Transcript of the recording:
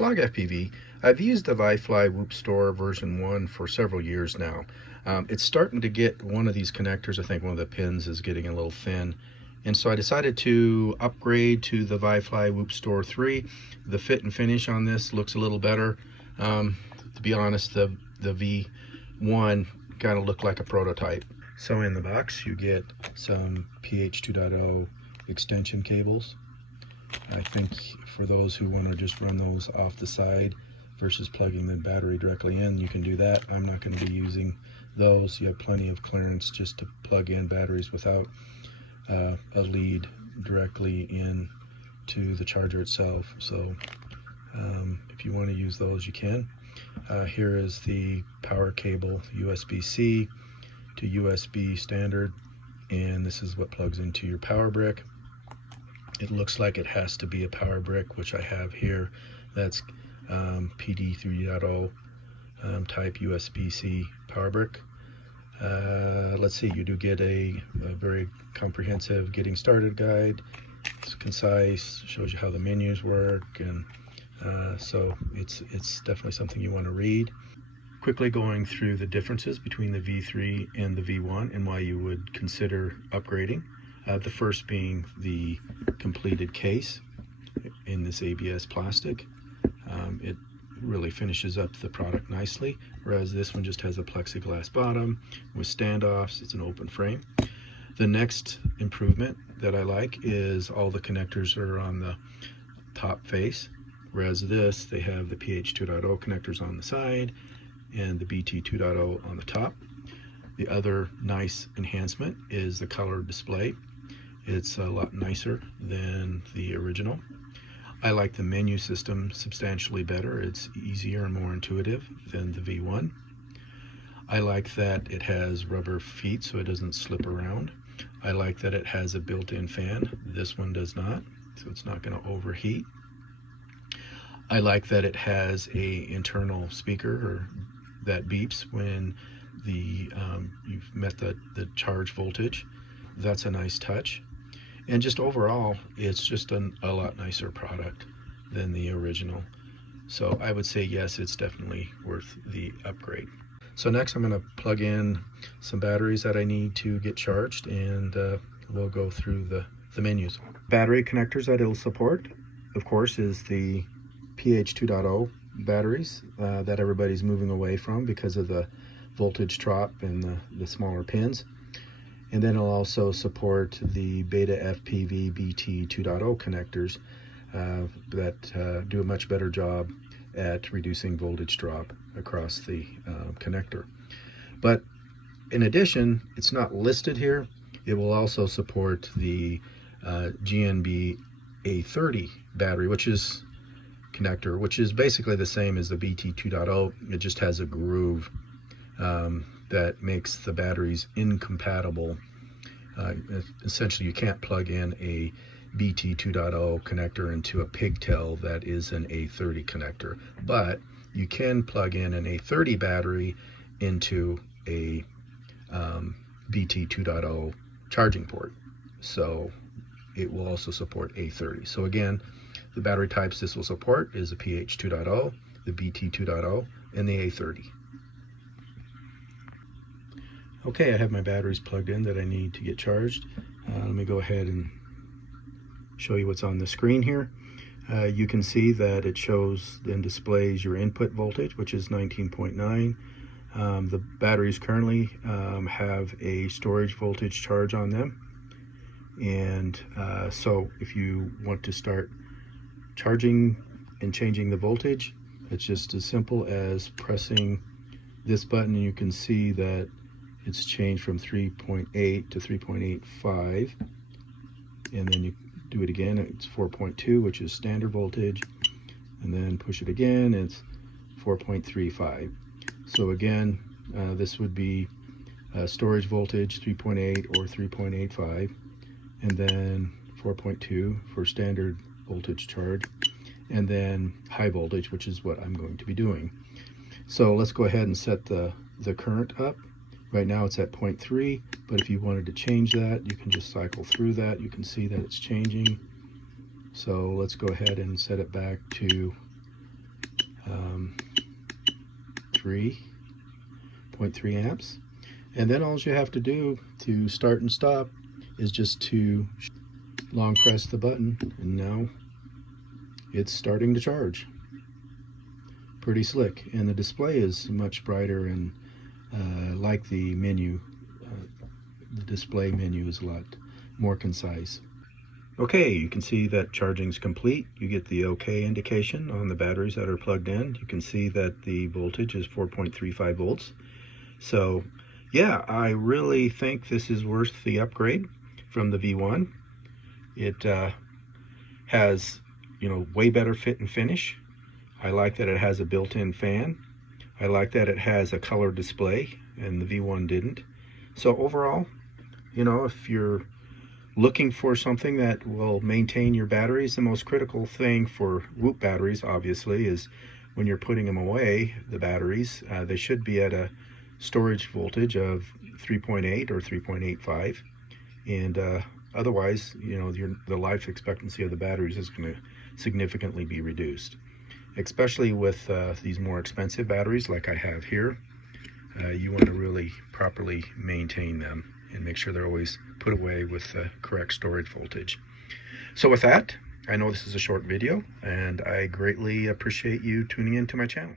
Slog FPV. I've used the VIFLY WhoopStor version 1 for several years now. It's starting to get one of these connectors, I think one of the pins is getting a little thin. And so I decided to upgrade to the VIFLY WhoopStor 3. The fit and finish on this looks a little better. To be honest, the V1 kind of looked like a prototype. So in the box you get some PH 2.0 extension cables. I think for those who want to just run those off the side versus plugging the battery directly in, you can do that. I'm not going to be using those. You have plenty of clearance just to plug in batteries without a lead directly in to the charger itself. So if you want to use those, you can. Here is the power cable, USB-C to USB standard, and this is what plugs into your power brick. It looks like it has to be a power brick, which I have here. That's PD 3.0 type USB-C power brick. Let's see, you do get a very comprehensive getting started guide. It's concise, shows you how the menus work, and so it's definitely something you want to read. Quickly going through the differences between the V3 and the V1 and why you would consider upgrading. The first being the completed case in this ABS plastic. It really finishes up the product nicely, whereas this one just has a plexiglass bottom with standoffs. It's an open frame. The next improvement that I like is all the connectors are on the top face, whereas this, they have the PH 2.0 connectors on the side and the BT 2.0 on the top. The other nice enhancement is the color display. It's a lot nicer than the original. I like the menu system substantially better. It's easier and more intuitive than the V1. I like that it has rubber feet so it doesn't slip around. I like that it has a built-in fan. This one does not, so it's not going to overheat. I like that it has a internal speaker that beeps when you've met the charge voltage. That's a nice touch. And just overall, it's just a lot nicer product than the original. So I would say yes, it's definitely worth the upgrade. So next I'm going to plug in some batteries that I need to get charged, and we'll go through the menus. Battery connectors that it'll support, of course, is the PH 2.0 batteries that everybody's moving away from because of the voltage drop and the smaller pins. And then it'll also support the Beta FPV BT 2.0 connectors that do a much better job at reducing voltage drop across the connector. But in addition, it's not listed here, it will also support the GNB A30 battery, which is connector, which is basically the same as the BT 2.0. It just has a groove that makes the batteries incompatible. Essentially, you can't plug in a BT 2.0 connector into a pigtail that is an A30 connector, but you can plug in an A30 battery into a BT 2.0 charging port, so it will also support A30. So again, the battery types this will support is the PH 2.0, the BT 2.0, and the A30. Okay, I have my batteries plugged in that I need to get charged. Let me go ahead and show you what's on the screen here. You can see that it shows and displays your input voltage, which is 19.9. The batteries currently have a storage voltage charge on them. And so if you want to start charging and changing the voltage, it's just as simple as pressing this button, and you can see that it's changed from 3.8 to 3.85, and then you do it again, it's 4.2, which is standard voltage, and then push it again, it's 4.35. So again, this would be storage voltage 3.8 or 3.85, and then 4.2 for standard voltage charge, and then high voltage, which is what I'm going to be doing. So let's go ahead and set the current up. Right now it's at 0.3, but if you wanted to change that, you can just cycle through that. You can see that it's changing. So let's go ahead and set it back to 3.3 amps. And then all you have to do to start and stop is just to long press the button, and now it's starting to charge. Pretty slick, and the display is much brighter, and like the menu, the display menu is a lot more concise. Okay, you can see that charging's complete. You get the OK indication on the batteries that are plugged in. You can see that the voltage is 4.35 volts. So yeah, I really think this is worth the upgrade from the V1. It has, way better fit and finish. I like that it has a built-in fan. I like that it has a color display, and the V1 didn't. So overall, if you're looking for something that will maintain your batteries, the most critical thing for Whoop batteries, obviously, is when you're putting them away, the batteries, they should be at a storage voltage of 3.8 or 3.85. And otherwise, the life expectancy of the batteries is going to significantly be reduced. Especially with these more expensive batteries like I have here, you want to really properly maintain them and make sure they're always put away with the correct storage voltage. So with that, I know this is a short video, and I greatly appreciate you tuning in to my channel.